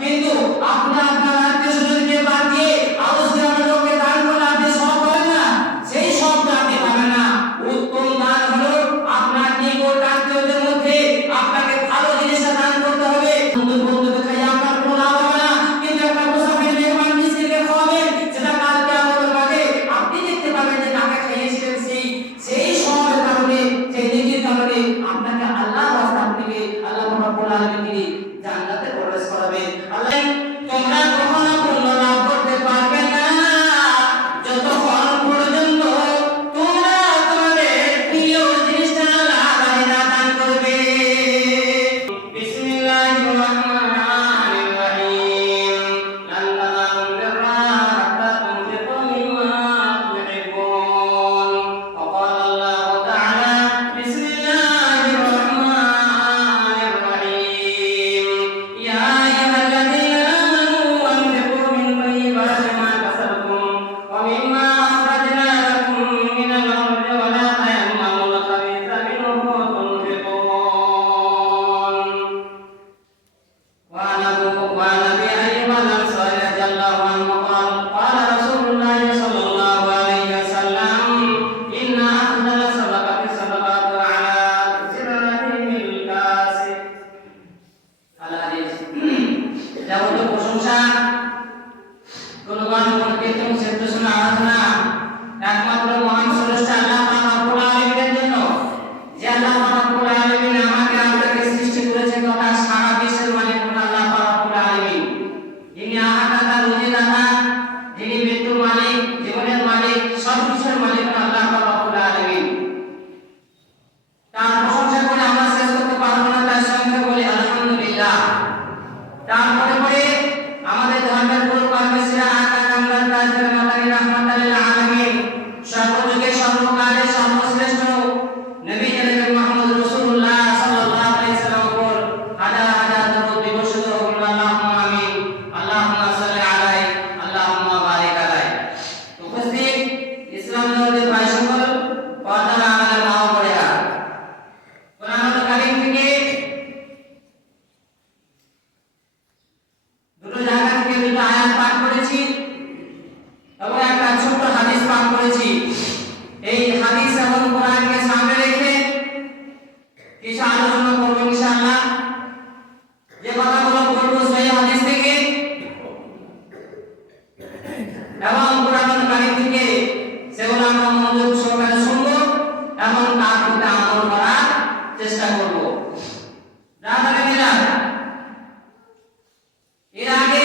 কিন্তু আপনার আত্মীয়-স্বজনকে বাদ দিয়ে আরো গ্রামের লোককে দান করলে আপনি সব পাবেন না, সেই সবটা আপনি পাবেন না। উত্তম দান হলো আপনার নিকট আত্মীয়দের মধ্যে আপনাকে ভালো জিনিসটা দান করতে হবে। বন্ধুকে খাইয়ে আপনার কোনো লাভ হবে না, কিন্তু একটা মুসাফির মেহমান মিসকিনকে খাওয়াবেন, সেটা কাল কিয়ামতের মাঠে আপনি দেখতে পাবেন যে তাকে খাইয়েছিলেন, সেই সবের কারণে, সেই নেকির কারণে আপনাকে আল্লাহর রাস্তা থেকে আল্লাহ রাব্বুল আলামিন জান্নাতে প্রবেশ করাবেন। আল্লাহ তোমরা কখনো পূর্ণ লাভ করতে পারবে না যতক্ষণ পর্যন্ত তোমরা তোমাদের প্রিয় জিনিসটা আল্লাহকে না দান করবে। বিসমিল্লাহির রহমানির রহিম। লান তানালুল বিররা হাত্তা তুনফিকু মিম্মা তুহিব্বুন। ওয়া ক্বালা আল্লাহু তাআলা বিসমিল্লাহির রহমানির রহিম। ইয়া আইয়ুহাল্লাযীনা আমানু আনফিকু মিন তাইয়্যিবাতি মা কাসাবতুম ওয়া মিম্মা আখরাজনা লাকুম মিনাল আরদি ওয়া লা তায়াম্মামুল খাবিথা মিনহু তুনফিকুন। وعن ابي ايوب الانصاري رضي الله عنه قال قال رسول الله صلى الله عليه وسلم ان افضل الصدقه الصدقات على سرهم الكاسب। যাবতীয় প্রশংসা গুণগান কীর্তন সেবদূষণ আরাধনা একমাত্র মহান স্রষ্টা আল্লাহ পাক রব্বুল আলামিনের জন্য, যে আল্লাহ পাক রব্বুল আলামিন আমাকে আপনাকে সৃষ্টি করেছেন তথা সারা বিশ্বের মালিক হলেন আল্লাহ পাক রব্বুল আলামিন। যিনি আহাদাতা রুজিদাতা, যিনি মৃত্যুর মালিক, জীবনের মালিক, সব কিছুর মালিক হলেন আল্লাহ পাক রব্বুল আলামিন। তার প্রশংসা করে আমরা শেষ করতে পারবো না, তার সঙ্গে বলি আলহামদুলিল্লাহ। তারপরে পরে আমাদের ধর্মের গুরু কর্মশীলা আকা কামরান তাজের মাদানী রাহমাতুল আলামিন, সর্বযুগে সর্বকালে সর্বশ্রেষ্ঠ নবী জনাব মুহাম্মদ রাসূলুল্লাহ সাল্লাল্লাহু আলাইহি ওয়াসাল্লাম উপর হাজার হাজার দরুদ বিবর্ষিত হোক। আল্লাহুম্মা আমিন। আল্লাহুম্মা সাল্লি আলাইহি আল্লাহুম্মা বারিক আলাইহি। উপস্থিত ইসলাম ধর্মের ভাই সকল, পর্দার আড়ালের মা ও বোনেরা, কোরআনুল কারীম থেকে দুটো জায়গা থেকে দুটো আয়াত পাঠ করেছি এবং একটা ছোট্ট হাদিস পাঠ করেছি। এই হাদিস এবং কোরআনকে সামনে রেখে কিছু আলোচনা করব ইনশাআল্লাহ। যে কথাগুলো বলবো সেই হাদিস থেকে এবং কোরআনুল কারীম থেকে, সেগুলো আমরা মনোযোগ সহকারে শুনবো এবং তার প্রতি আমল করার চেষ্টা করব। রাধারানীরা, এর আগে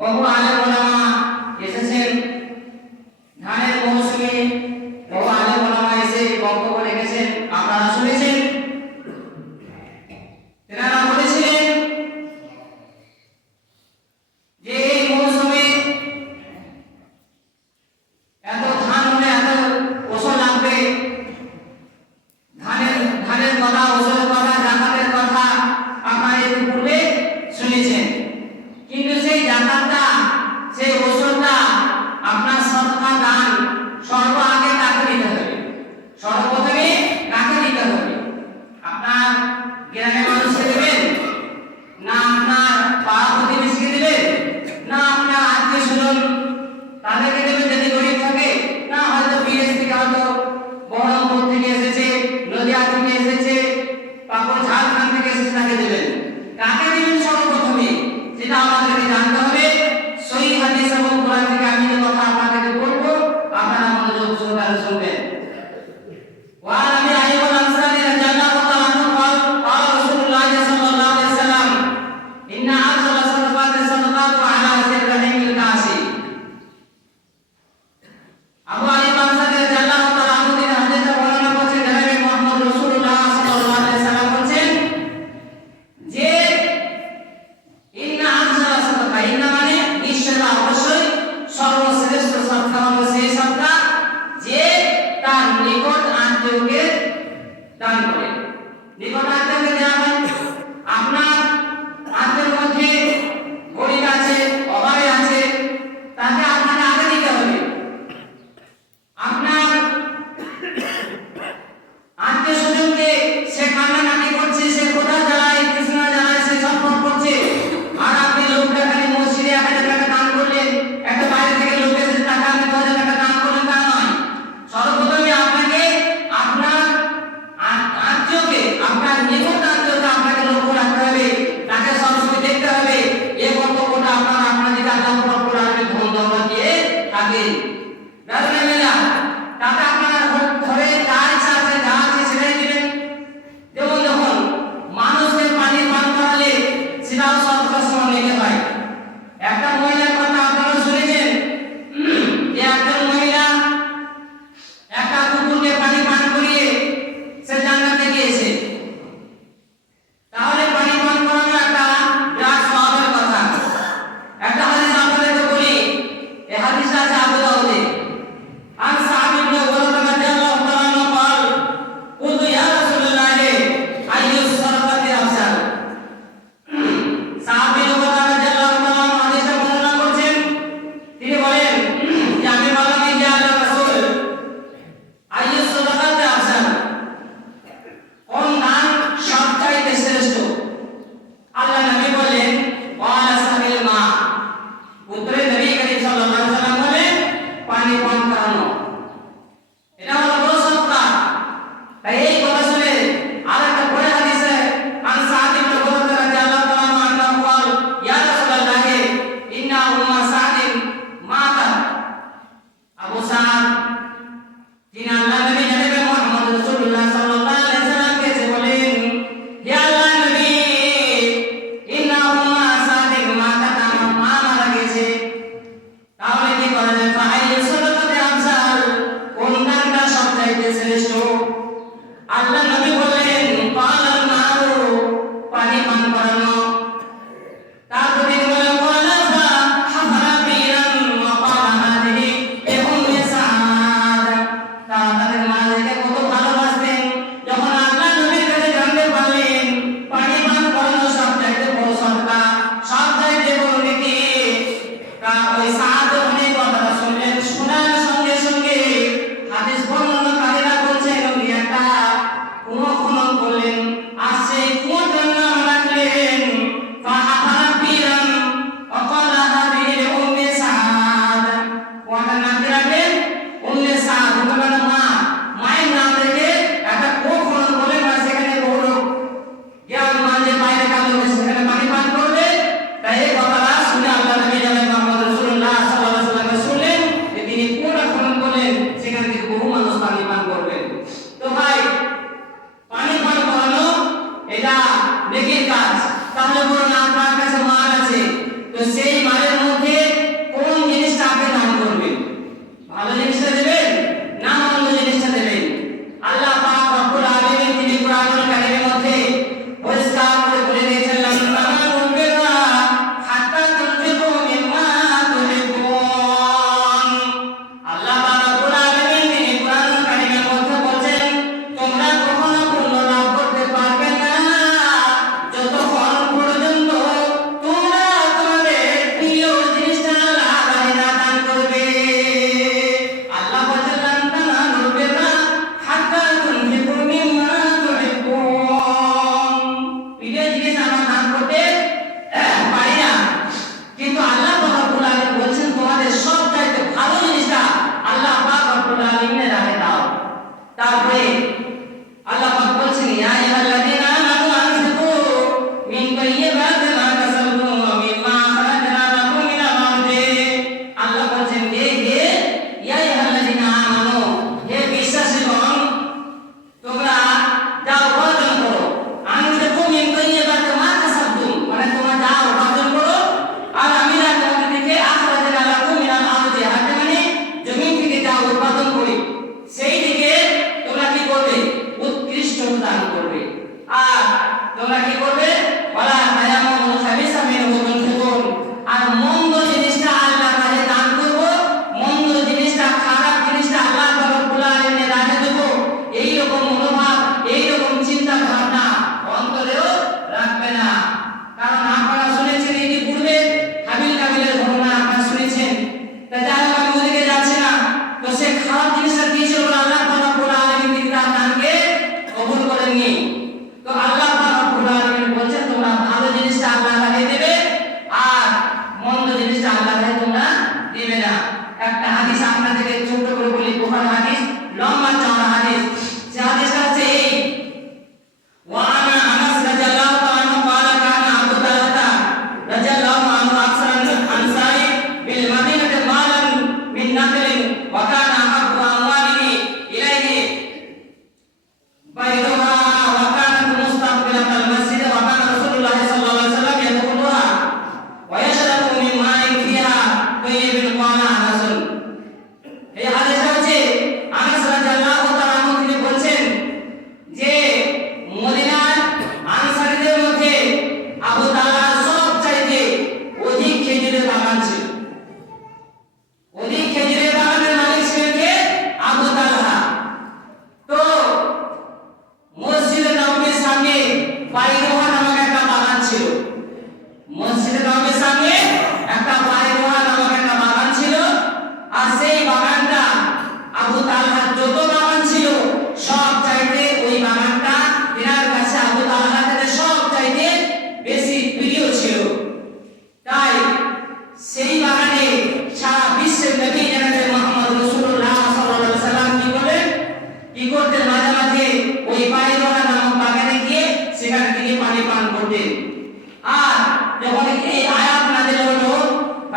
বহু আলেম ওলামা এসেছেন, ধানের মৌসুমে বহু আলেম ওলামা এসে বক্তব্য রেখেছেন, আপনারা শুনেছেন। তেনারা বলেছিলেন যে এই মৌসুমে এত ধান হলে এত ওষুধ লাগবে, ধানের কথা, ওষুধের কথা, জাকাতের কথা আপনারা এর পূর্বে শুনেছেন। কিন্তু সেই জাকাতটা, সেই ওষুধটা, আপনার সদকা দান সর্ব আগে কাকে দিতে হবে? সর্বপ্রথমে কাকে দিতে হবে? আপনার গ্রামের মানুষকে দেবেন, না আপনার পাড়া প্রতিবেশীকে দেবেন, না আপনার আত্মীয়-স্বজন তাদেরকে দেবেন যদি গরিব থাকে, না হয়তো বিদেশ থেকে, হয়তো বহরমপুর থেকে এসেছে, নদিয়া থেকে এসেছে, পাকুড় ঝাড়খণ্ড থেকে এসেছে, তাকে দেবেন। কাকে দেবেন সর্বপ্রথমে সেটা আমাদেরকে জানতে হবে। সহিহ হাদিস এবং কোরআন থেকে আমি যে কথা আপনাদেরকে বলবো আপনারা মনোযোগ সহকারে শুনবেন। وعن ابي ايوب الانصاري رضي الله تعالى عنه قال قال رسول الله صلى الله عليه وسلم ان افضل الصدقات الصدقات على وجه الرحيم الكاسي।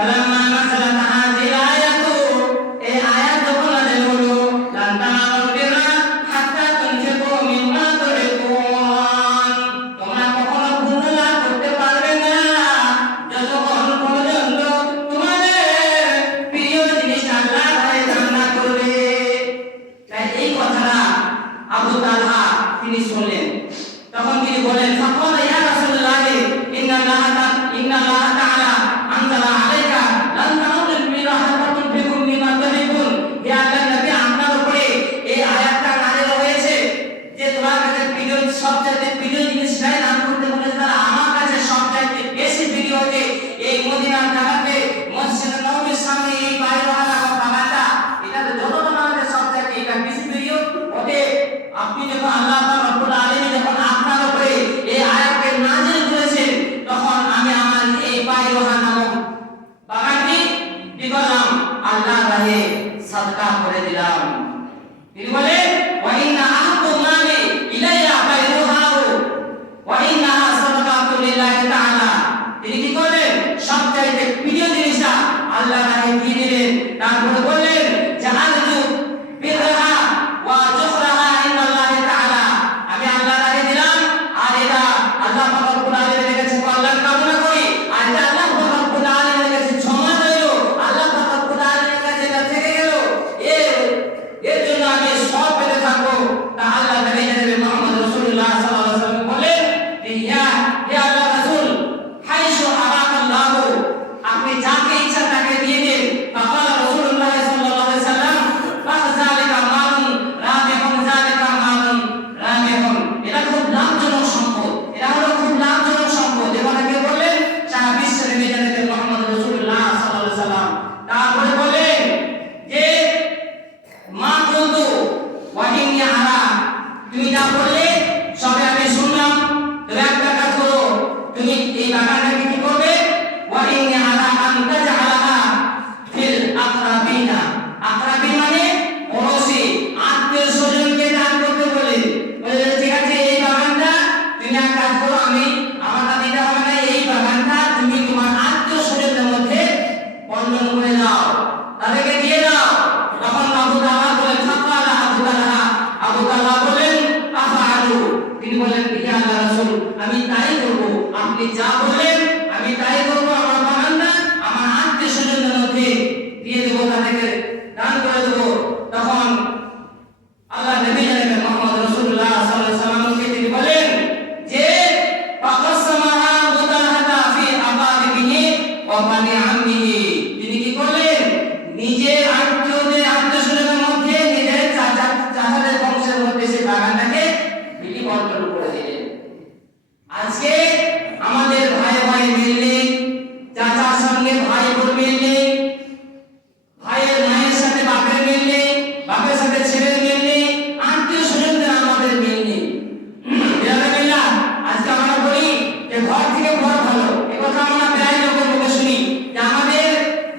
ফালাম্মা নাযালাত হাযিহিল আয়াতু, এই আয়াত যখন নাযিল হলো, লান তানালুল বিররা হাত্তা তুনফিকু মিম্মা তুহিব্বুন, তোমরা কখনো পুণ্য লাভ করতে পারবে না যতক্ষণ পর্যন্ত তোমাদের প্রিয় জিনিস আল্লাহর রাহে দান না করবে। তাই এই কথাটা আবু তালহা তিনি শুনলেন, তখন তিনি বলেন, ফাকালা ইয়া রাসূলুল্লাহ ইন্নাল্লাহ তাআলা আনজালা আলাইকা লান তানালুল বিররা হাত্তা তুনফিকু মিম্মা তুহিব্বুন, হে আল্লাহর নবী, আপনার উপরে এই আয়াতটা নাযিল হয়েছে যে তোমার কাছে প্রিয়, সবচেয়ে প্রিয় জিনিসটাই দান করতে বলেছে। তারা আমার কাছে সবচেয়ে বেশি প্রিয় যে এই মদিনার জায়গাতে মসজিদ নববীর সামনে এই বাইরওয়ালা বাগানটা, এটা তো যত তোমার কাছে সবচেয়ে এটা বেশি প্রিয়। ওতে আপনি যখন আল্লাহ রাব্বুল আলামিন যখন আপনার উপরে এই আয়াতকে নাযিল করেছেন, তখন আমি আমার এই বাইরওয়ালা নামক বাগানটি কি করলাম? আল্লাহর রাহে সাদকা করে দিলাম। তিনি বলেন, ওয়া ইন্না আহাব্বু মালি ইলাইয়া বাইরুহাউ ওয়া ইন্নাহা সাদাকাতুন লিল্লাহি তাআলা। তিনি কি করলেন? সবচাইতে প্রিয় জিনিসটা আল্লাহর রাহে দিয়ে দিলেন। তারপরে বললেন, জাআলতু বিরহা ওয়া যুখরাহা ইন্নাল্লাহি তাআলা, আমি আল্লাহর রাহে দিলাম, আর এটা আল্লাহ রাব্বুল আলামিনের কাছে কল্যাণ কামনা করি, আর এটা আল্লাহ রাব্বুল আলামিনের কাছে ক্ষমা রইল, আল্লাহ রাব্বুল আলামিনের কাছে এটা থেকে গেল, এর জন্য আমি সব পেতে থাকবো। তা আল্লাহ নবী জনাবে মুহাম্মদ রাসূলুল্লাহ সাল্লাল্লাহু আলাইহি ওয়াসাল্লাম বলেন, ইয়া আল্লাহ রাসূল, হাইসু আরাকাল্লাহু, আপনি যাকে ইচ্ছা তাকে দিয়ে দিন। ফাকালা রাসূলুল্লাহ সাল্লাল্লাহু আলাইহি ওয়াসাল্লাম, ফাযালিকা মালুন রাবিহুন, যালিকা মালুন রাবিহুন, এটা খুব লাভজনক সম্পদ, এটা হলো খুব লাভজনক সম্পদ। এবারে বললেন সারা বিশ্বের নবী জনাবে মুহাম্মদ রাসূলুল্লাহ সাল্লাল্লাহু আলাইহি ওয়াসাল্লাম। তারপরে বলেন যে মা কুনতু ওয়া ইন্নী আরা, তুমি যা বললে সবে আমি শুনলাম, তবে একটা কাজ করো, তুমি এই বাগানটাকে কি করবে? ওয়া ইন্নী আরা আন তাজআলাহা ফিল আকরাবিনা, আকরাবিন মানে পড়োশি, আত্মীয় স্বজনকে দান করতে বলে। ঠিক আছে, এই বাগানটা তুমি এক কাজ করো, আমি আমারটা দিতে হবে না, এই বাগানটা তুমি তোমার আত্মীয় স্বজনদের মধ্যে বন্টন করে দাও, তাদেরকে দিয়ে দাও। তখন আবু তালহা বলেন, ফাকালা আবু তালহা বলেন, আফআলু, তিনি বলেন, ইয়া আল্লাহ রাসূল, আমি তাই করব, আপনি যা বললেন আমি তাই করব, আমার বাগানটা আমার আত্মীয় স্বজনদের মধ্যে দিয়ে দেব, তাদেরকে দান করে দেব। তখন আল্লাহ নবী জনাবে মুহাম্মদ রাসূলুল্লাহ সাল্লাল্লাহু আলাইহি ওয়াসাল্লামকে তিনি বলেন যে ফাকাসসামাহা আবু তালহা ফি আবাদিহি ওয়া বানি আম্মিহি, তিনি কি করলেন? নিজের আত্মীয়দের, আত্মীয় স্বজনের মধ্যে, নিজের চাচাদের বংশের মধ্যে সেই বাগানটাকে বিলি বন্টন করে দিলেন। আজকে আমাদের ভাই ভাই মিল নেই, চাচার সঙ্গে ভাই বোন মিল নেই, ভাইয়ের মায়ের সাথে বাপের মিল নেই, বাপের সাথে ছেলের মিল নেই, আত্মীয় স্বজনদের আমাদের মিল নেই। আজকে আমরা বলি যে ঘর থেকে ঘর ভালো, এ কথা আমরা প্রায় লোকের মুখে শুনি, যে আমাদের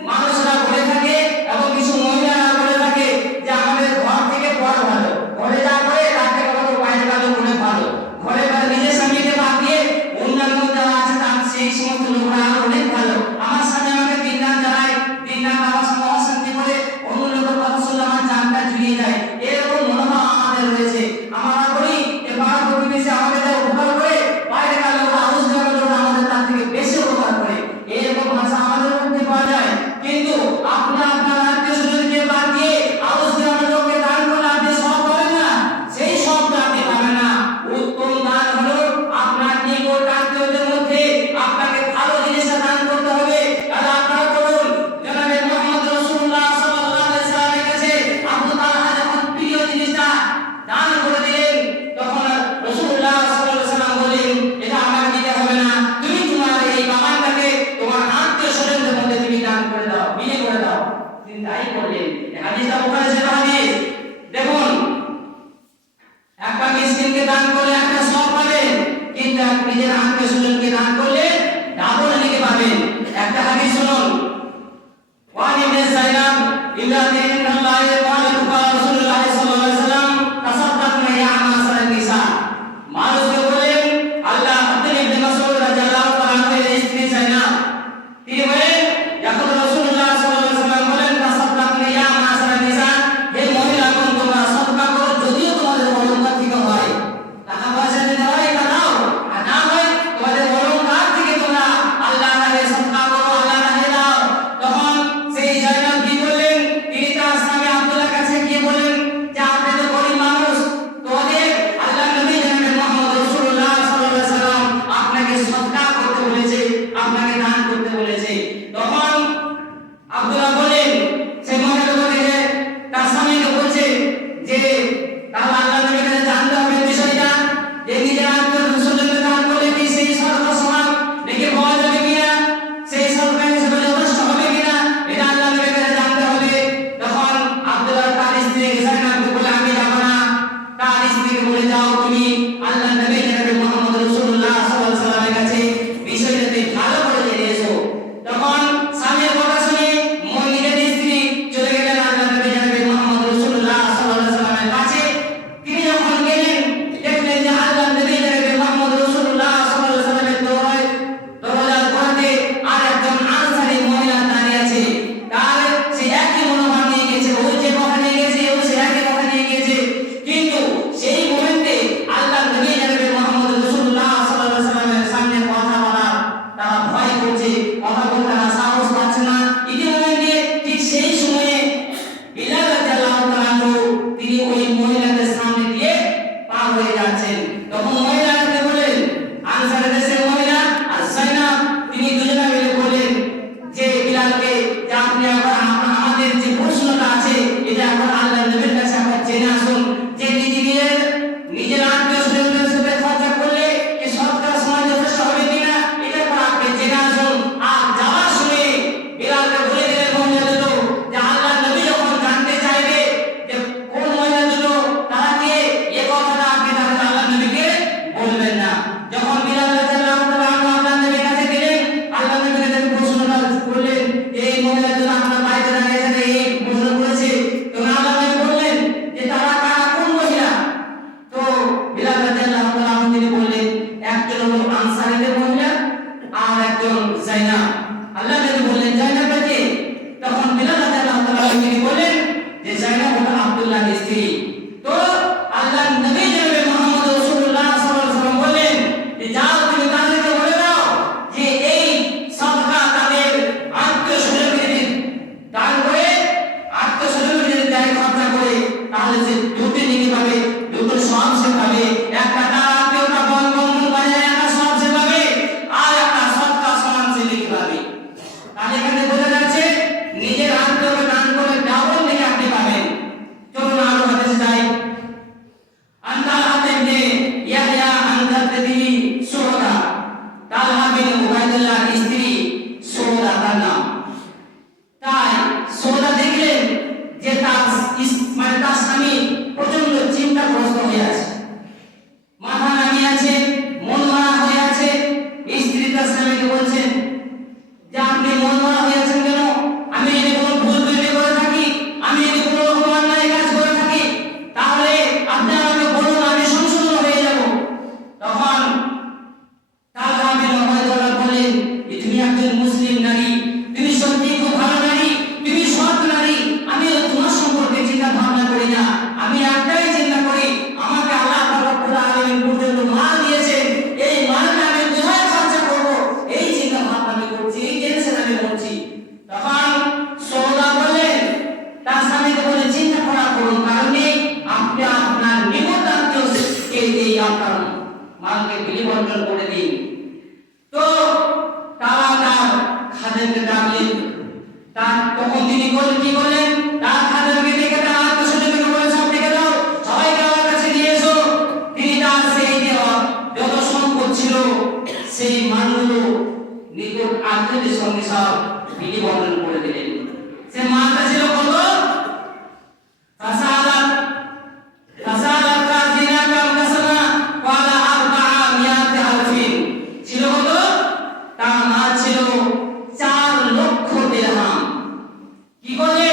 মানুষরা বলে থাকে এবং কিছু মহিলারা বলে থাকে যে আমাদের ঘর থেকে ঘর ভালো, ঘরে যা করে রাতে ভালো, বাইরে ভালো, ঘরে ভালো, ঘরে নিজের স্বামীকে বাদ দিয়ে অন্যান্য যারা আছে তার সেই সমস্ত লোকরা আরো অনেক ভালো। আমার স্বামী আমাকে দিন রাত জ্বালায়, দিন রাত আমার সঙ্গে অশান্তি করে, অন্য লোকের কথা শুনলে আমার জানটা জুড়িয়ে যায়, এরকম মনোভাব আমাদের রয়েছে। আমরা বলি যে পাড়া প্রতিবেশী আমাদের যা উপকার করে, বাইরেকার লোকরা, আউস গ্রামের লোকরা আমাদের তার থেকে বেশি উপকার করে, এরকম ভাষা আমাদের মধ্যে পাওয়া যায়। কিন্তু আপনি আপনার আত্মীয় স্বজনকে বাদ দিয়ে আউস গ্রামের লোককে দান করলে আপনি সব পাবেন না, সেই সবটা আপনি পাবেন না। উত্তম দান হলো আপনার নিকট আত্মীয়দের মধ্যে আপনাকে ভালো জিনিসটা দান করতে হবে। তাহলে আপনারা বলুন, জনাবে মুহাম্মদ রাসূলুল্লাহ সাল্লাল্লাহু আলাইহি ওয়াসাল্লামের কাছে আবু তালহা যখন প্রিয় জিনিসটা দান করে দিলেন, তখন রাসূলুল্লাহ সাল্লাল্লাহু আলাইহি ওয়াসাল্লাম বলেন, এটা আমাকে দিতে হবে না, তুমি তোমার এই বাগানটাকে তোমার আত্মীয় স্বজনদের মধ্যে তুমি দান করে দাও, বিলি করে দাও। তিনি তাই করলেন। এই হাদিসটা বুখারী শরীফের হাদিস। দেখুন, একটা মিসকিনকে দান করলে একটা সওয়াব পাবেন, কিন্তু নিজের আত্মীয় স্বজনকে দান করলে ডাবল লিখে পাবেন। একটা হাদিস শুনুন, ওয়ান ইবনে যায়নাব ইমরাতিন আল্লাহি ওয়ালাইহি রাসূলুল্লাহ সাল্লাল্লাহু আলাইহি ওয়াসাল্লাম তাসাদ্দাকনা ইয়া মাসার নিসা, মানুষকে বলেন আল্লাহ আব্দুল ইবনে মাসউদ রাদিয়াল্লাহু তাআলা এর স্ত্রী যায়নাব, তিনি বলেন, ইয়াকুল যে এই মহিলা জন্য আপনার বাড়িতে দাঁড়িয়ে আছে এই প্রশ্ন করেছে, তো আল্লাহ নবী বললেন যে তারা কারা, কোন মহিলা? তো বিলাল রাদিয়াল্লাহু তাআলা আনহু তিনি বললেন একজন হলো আনসারীদের মহিলা আর একজন যায়নাব। আল্লাহ নবী বললেন যায়নাব কে? তখন বিলাল রাদিয়াল্লাহু তাআলা আনহু তিনি বললেন যে যায়নাব হলো আব্দুল্লাহর স্ত্রী। তো আল্লাহ নবী জনাবে মুহাম্মদ রাসূলুল্লাহ সাল্লাল্লাহু আলাইহি ওয়াসাল্লাম বললেন যে যাও তুমি তাদেরকে বলে দাও যে এই সাদকা তাদের আত্মীয়-স্বজনদের দান করে, আত্মীয়-স্বজনদের দায় খরচা করে, তাহলে সে দুটি নেকি পাবে, দুটো সওয়াব সে পাবে। একটা তার আত্মীয়তা বন্ধন বাজায় একটা সওয়াব সে পাবে, আর একটা সাদকা সমান সে নেকি পাবে। তাহলে এখানে বোঝা যাচ্ছে নিজের আত্মীয়কে দান করে ডাবল নেকি আপনি পাবেন। চলুন আরো হাদিসে যাই। আনতালহা ইবনে ইয়াহইয়া আনতাদি সুহদা, তালহা বিন উবাইদুল্লাহর স্ত্রী সুহদা তার নাম। তাই সুহদা দেখলেন যে তার তার স্বামী প্রচন্ড চিন্তাগ্রস্ত হয়ে আছে, মাথা নামিয়ে আছে, মন মারা হয়ে আছে। স্ত্রী তার স্বামীকে বলছেন যে আপনি মন মারা হয়ে আছেন কেন? আমি যদি কোনো ভুল ত্রুটি করে থাকি, আমি যদি কোনো রকম অন্যায় কাজ করে থাকি, তাহলে আপনি আমাকে বলুন, আমি সংশোধন হয়ে যাব। তখন তালহা বিন উবাইদুল্লাহ বলেন যে তুমি একজন মুসলিম নারী, তুমি সত্যিই খুব ভালো নারী, তুমি সৎ নারী। আমি তোমার সম্পর্কে চিন্তা ভাবনা করি না, আমি একটাই চিন্তা করি আমাকে আল্লাহ রব্বুল আলামিন পর্যন্ত মাল দিয়েছেন, এই মালটা আমি কোথায় খরচা করব এই চিন্তা ভাবনা আমি করছি, এই টেনশন আমি করছি। তখন সওদা বলেন তার স্বামীকে বলে চিন্তা করা করুন, কারণ আপনি আপনার নিকট আত্মীয়কে এই আপনার মালকে বিলি বন্টন করে দিন। তো তারা তার খাদেমকে ডাকলেন। তার তখন তিনি কি বললেন? তার খাদেমকে ডেকে তার আত্মীয়-স্বজনকে বলে সব ডেকে দাও, সবাইকে আমার কাছে নিয়ে এসো। তিনি তার সেই দেওয়া যত সম্পদ ছিল সেই মালগুলো নিকট আত্মীয়দের সঙ্গে সব বিলি বন্টন করে দিলেন। সে মালটা ছিল কত? ফাসালাত কাজিনা কাম কাসানা ওয়ালা আরবা'a মিয়াতি আলফিন, ছিল কত? তার মাল ছিল 4 লক্ষ দিরহাম। কি বলে?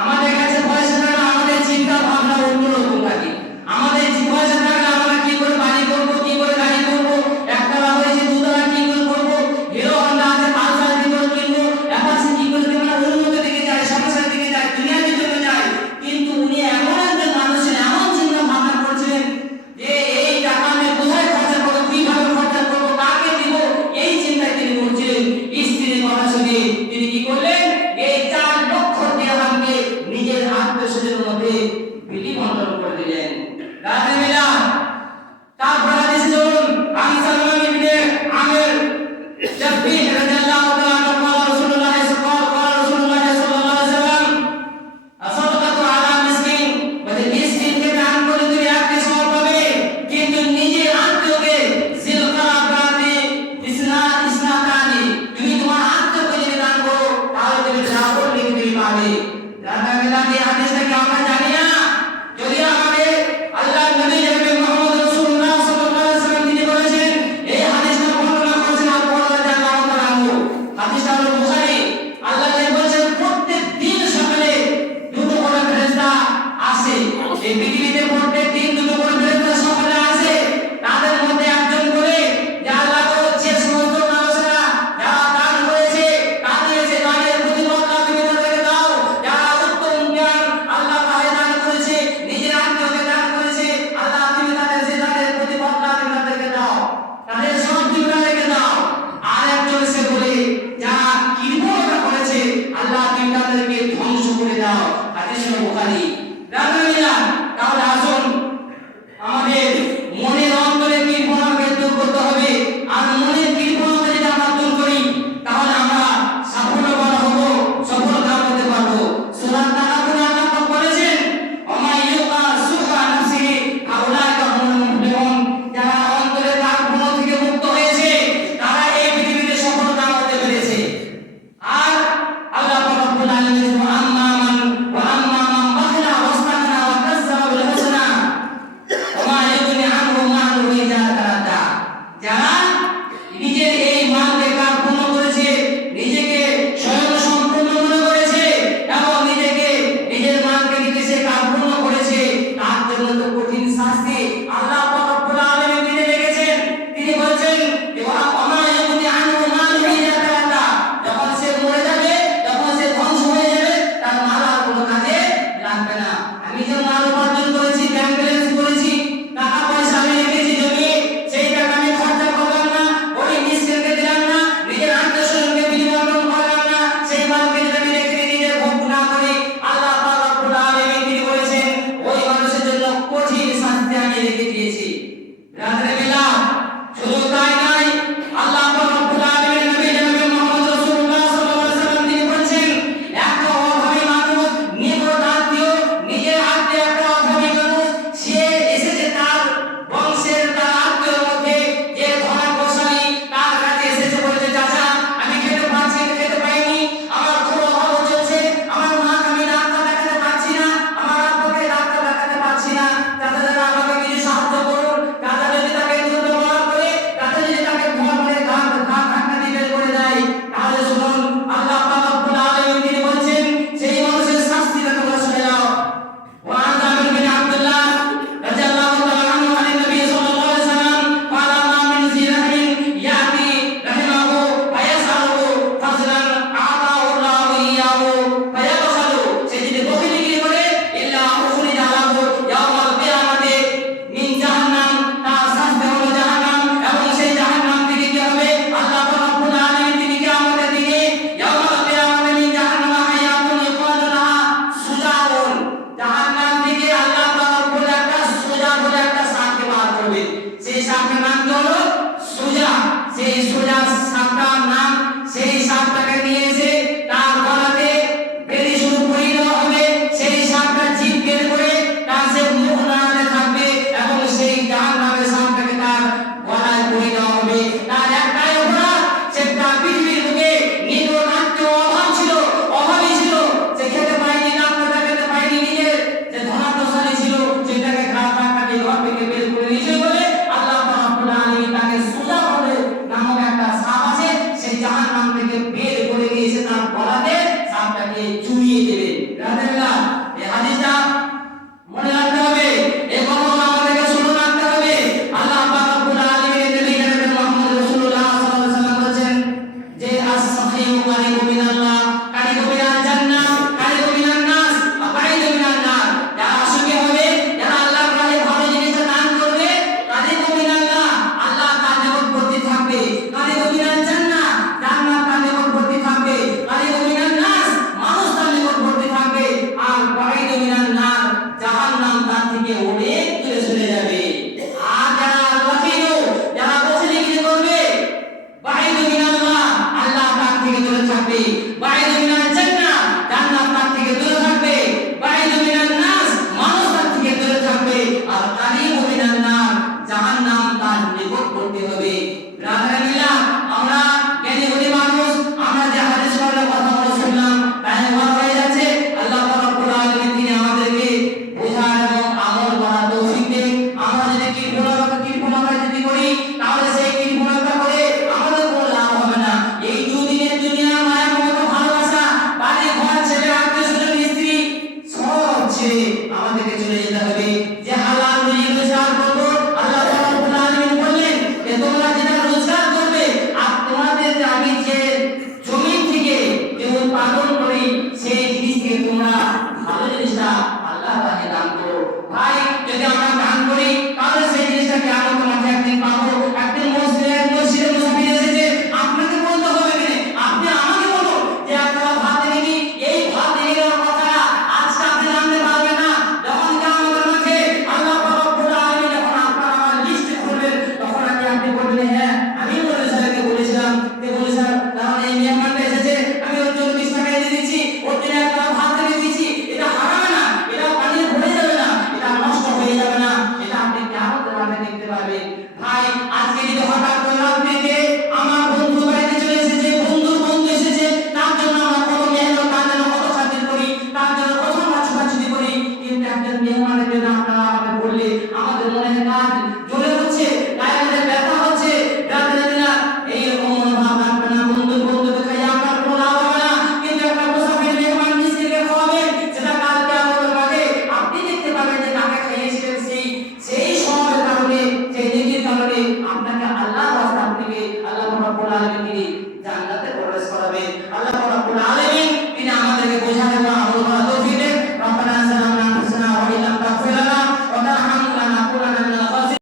আমাদের কাছে পয়সা থাকলে আমাদের চিন্তা ভাবনা অন্যরকম থাকে। আমাদের পয়সা থাকলে আমরা কি করে বাড়ি করব, কি করে গাড়ি করব, একতলা হয়েছে দুতলা কি করে করব, হিরো হন্ডা আছে পালসার কি করে কিনবো, অ্যাপাচি কি করে কিনবো, উন্নত দিকে যায়, সংসার দিকে যায়, দুনিয়ার জন্য যায়। কিন্তু উনি এমন একজন মানুষ ছিলেন, এমন চিন্তা ভাবনা করছিলেন যে এই টাকা আমি কোথায় খরচা করবো, কিভাবে খরচা করবো, কাকে দিব, এই চিন্তায় তিনি করছিলেন। স্ত্রীর কথা শুনে তিনি কি করলেন? এই 4 লক্ষ দিরহামকে নিজের আত্মীয়-স্বজনের মধ্যে বিলি বন্টন করে দিলেন। রাতে মিলা তারপর হাদিসে চলুন। আমি সালমান ইবনে আমির জাব্বি রাদিয়াল্লাহু তাআলা আনহু قال رسول الله সাল্লাল্লাহু আলাইহি ওয়াসাল্লাম আসাদাতু আলা মিসকিন, বলে মিসকিনকে দান করে তুমি একটি সওয়াব পাবে, কিন্তু নিজের আত্মীয়কে জিল কারাবাতি ইসনাতানি, তুমি তোমার আত্মীয়কে যদি দান করো তাহলে তুমি ডাবল নেকি তুমি পাবে। রাতে মিলা এই হাদিসটাকে আমরা জানি না, যদি আমাদের আল্লাহ নবী জনাবে মুহাম্মদ রাসূলুল্লাহ সাল্লাল্লাহু আলাইহি ওয়াসাল্লাম তিনি বলেছেন, এই হাদিসটা বর্ণনা করেছেন আবু হুরায়রা রাদিয়াল্লাহু তাআলা আনহু। হাদিসটা হলো বুখারী। আল্লাহ নবী বলেছেন প্রত্যেক দিন সকালে দুটো করে ফেরেশতা আসে। এই পৃথিবীতে প্রত্যেক দিন দুটো করে ফেরেশতা সকালে আসে। তাদের মধ্যে একজন করে যে আল্লাহ তো যে সমস্ত মানুষরা যারা দান করেছে তাদের এসে তাদের প্রতিফল তুমি তাদেরকে দাও, যারা উত্তম জ্ঞান আল্লাহ তাআলা দান করেছে, নিজের আত্মীয়কে দান করেছে, আল্লাহ তুমি তাদের যে তাদের প্রতিফল তুমি তাদেরকে দাও, তাদের সব তুমি তাদেরকে দাও। আর একজন সে বলে যারা কৃপণতা করেছে আল্লাহ তুমি তাদেরকে ধ্বংস করে দাও। হাদিস হলো বুখারী। রাদিয়াল্লাহু তাহলে আসুন আমাদের মনের অন্তরে কৃপণতাকে দূর করতে হবে। আর মনের কৃপণতা যদি আমরা দূর করি তাহলে আমরা সাফল্যবান হব, সফলতা হতে পারবো। সূরা তাকাবুর আল্লাহ পাক বলেছেন ওমা ইউকা সুহা নাফসিহি আউলাকা হুমুল মুফলিহুন, যারা অন্তরে কৃপণতা থেকে মুক্ত হয়েছে তারা এই পৃথিবীতে সফলতা হতে পেরেছে। আর আল্লাহ রাব্বুল আলামিন আম্মা মান ওয়া আম্মা মান বাখলা সাপটাকে নিয়ে এসে তার গলাতে বেরি শুরু করে দেওয়া হবে। সেই সাপটা জিভ বের করে তার সে মুখ নাড়াতে থাকবে এবং সেই জাহান্নামের সাপটাকে তার গলায় পরে দেওয়া হবে। তার একটাই অপরাধ, সে তার পৃথিবীর বুকে নির্বনাট্য অভাবী ছিল, সে খেতে পায়নি, নামটা খেতে পায়নি, নিজের যে ধনাত্মশালী ছিল সেটাকে ঘাট ধাক্কা ঘর থেকে বের করে নিয়েছে বলে আল্লাহ রাব্বুল আলামিন তাকে সুজাবলে নামক একটা সাপ আছে সেই জাহান্নাম থেকে বের করে দিয়েছে, তার গলাতে সাপটাকে চুইয়ে দেবে। রাদিয়াল্লাহ, এই হাদিসটা মনে রাখতে হবে, এই কথাগুলো আমাদেরকে শুনে রাখতে হবে। আল্লাহ রাব্বুল আলামিনের নবী জনাব মুহাম্মদ রাসূলুল্লাহ সাল্লাল্লাহু আলাইহি ওয়াসাল্লাম বলেছেন যে আস-সাহিহু কারিবু মিনাল্লাহ, কারিবু মিনাল জান্নাহ, কারিবু মিনান নাস, আবাইদু মিনান নার। যারা সুখী হবে, যারা আল্লাহর রাহে ভালো জিনিসটা দান করবে, কারিবু মিনাল্লাহ, আল্লাহ তার নিকটবর্তী থাকবে। কারিবু মিনাল জান্নাহ, জান্নাত তার নিকটবর্তী থাকবে। কারিবু মিনান নাস, মানুষ তার নিকটবর্তী থাকবে। আর আবাইদু মিনান নার, জাহান্নাম তার থেকে অনেক দূরে চলে যাবে। আর যারা ওয়াকিলু, যারা বসে করবে, বাইদু মিনাল্লাহ, আল্লাহ তার থেকে দূরে থাকবে। বাইদু মিনাল